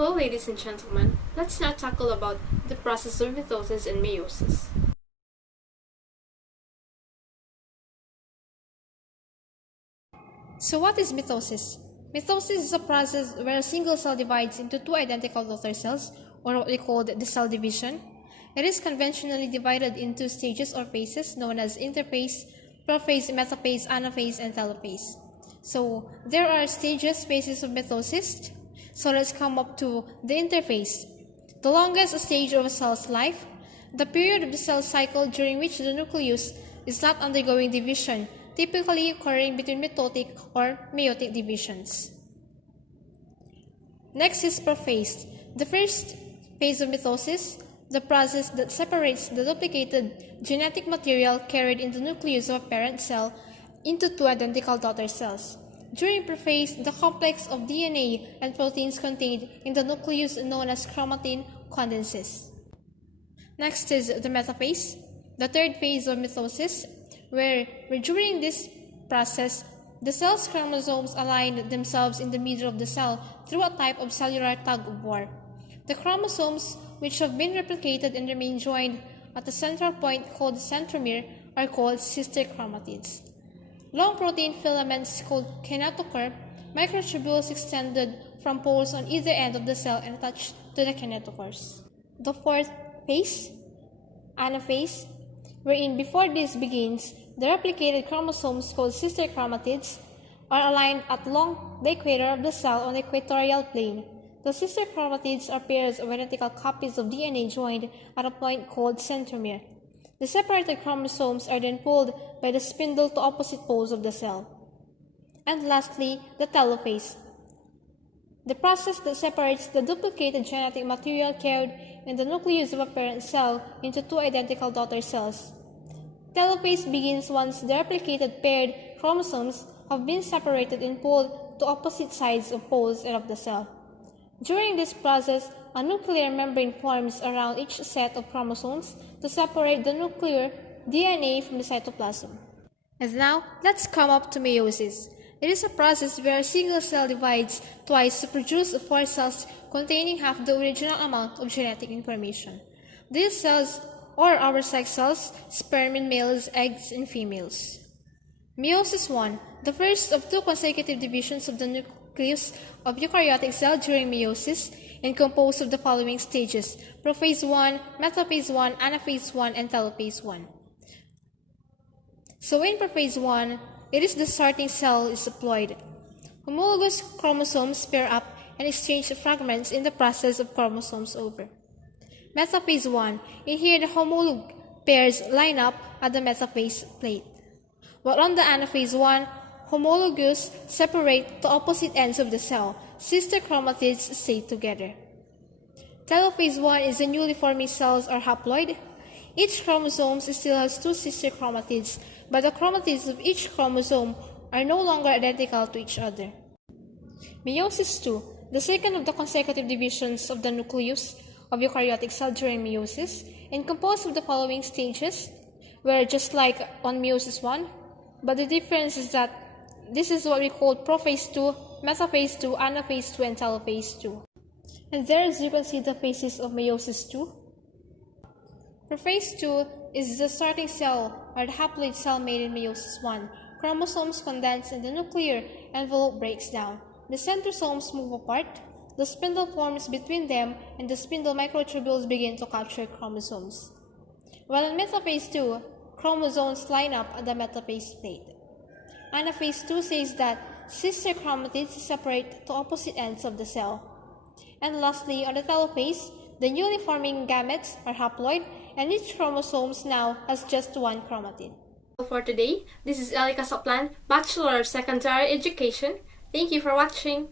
Hello ladies and gentlemen, let's now tackle about the process of mitosis and meiosis. So what is mitosis? Mitosis is a process where a single cell divides into two identical daughter cells, or what we call the cell division. It is conventionally divided into stages or phases known as interphase, prophase, metaphase, anaphase, and telophase. So there are phases of mitosis. So let's come up to the interphase. The longest stage of a cell's life, the period of the cell cycle during which the nucleus is not undergoing division, typically occurring between mitotic or meiotic divisions. Next is prophase. The first phase of mitosis, the process that separates the duplicated genetic material carried in the nucleus of a parent cell into two identical daughter cells. During prophase, the complex of DNA and proteins contained in the nucleus known as chromatin condenses. Next is the metaphase, the third phase of mitosis, where during this process, the cell's chromosomes align themselves in the middle of the cell through a type of cellular tug-of-war. The chromosomes, which have been replicated and remain joined at a central point called the centromere, are called sister chromatids. Long protein filaments called kinetochore, microtubules extended from poles on either end of the cell and attached to the kinetochores. The fourth phase, anaphase, wherein before this begins, the replicated chromosomes called sister chromatids are aligned along the equator of the cell on the equatorial plane. The sister chromatids are pairs of identical copies of DNA joined at a point called centromere. The separated chromosomes are then pulled by the spindle to opposite poles of the cell. And lastly, the telophase, the process that separates the duplicated genetic material carried in the nucleus of a parent cell into two identical daughter cells. Telophase begins once the replicated paired chromosomes have been separated and pulled to opposite sides of poles of the cell. During this process, a nuclear membrane forms around each set of chromosomes to separate the nuclear DNA from the cytoplasm. And now, let's come up to meiosis. It is a process where a single cell divides twice to produce four cells containing half the original amount of genetic information. These cells are our sex cells, sperm in males, eggs in females. Meiosis 1, the first of two consecutive divisions of the nucleus of eukaryotic cell during meiosis, and composed of the following stages: prophase 1, metaphase 1, anaphase 1, and telophase 1. So in prophase 1, it is the starting cell is diploid. Homologous chromosomes pair up and exchange fragments in the process of chromosomes over. Metaphase 1, in here the homolog pairs line up at the metaphase plate. While on the anaphase 1, homologous separate to opposite ends of the cell. Sister chromatids stay together. Telophase 1 is the newly forming cells are haploid. Each chromosome still has two sister chromatids, but the chromatids of each chromosome are no longer identical to each other. Meiosis 2, the second of the consecutive divisions of the nucleus of eukaryotic cell during meiosis, and composed of the following stages, where just like on meiosis 1, but the difference is that this is what we call prophase 2, metaphase 2, anaphase 2, and telophase 2. And there, as you can see, the phases of meiosis 2. Prophase 2 is the starting cell or the haploid cell made in meiosis 1. Chromosomes condense and the nuclear envelope breaks down. The centrosomes move apart. The spindle forms between them, and the spindle microtubules begin to capture chromosomes. While in metaphase 2, chromosomes line up at the metaphase plate. Anaphase 2 says that sister chromatids separate to opposite ends of the cell. And lastly, on the telophase, the newly forming gametes are haploid, and each chromosome now has just one chromatid. For today, this is Ellie Casaplan, Bachelor of Secondary Education. Thank you for watching.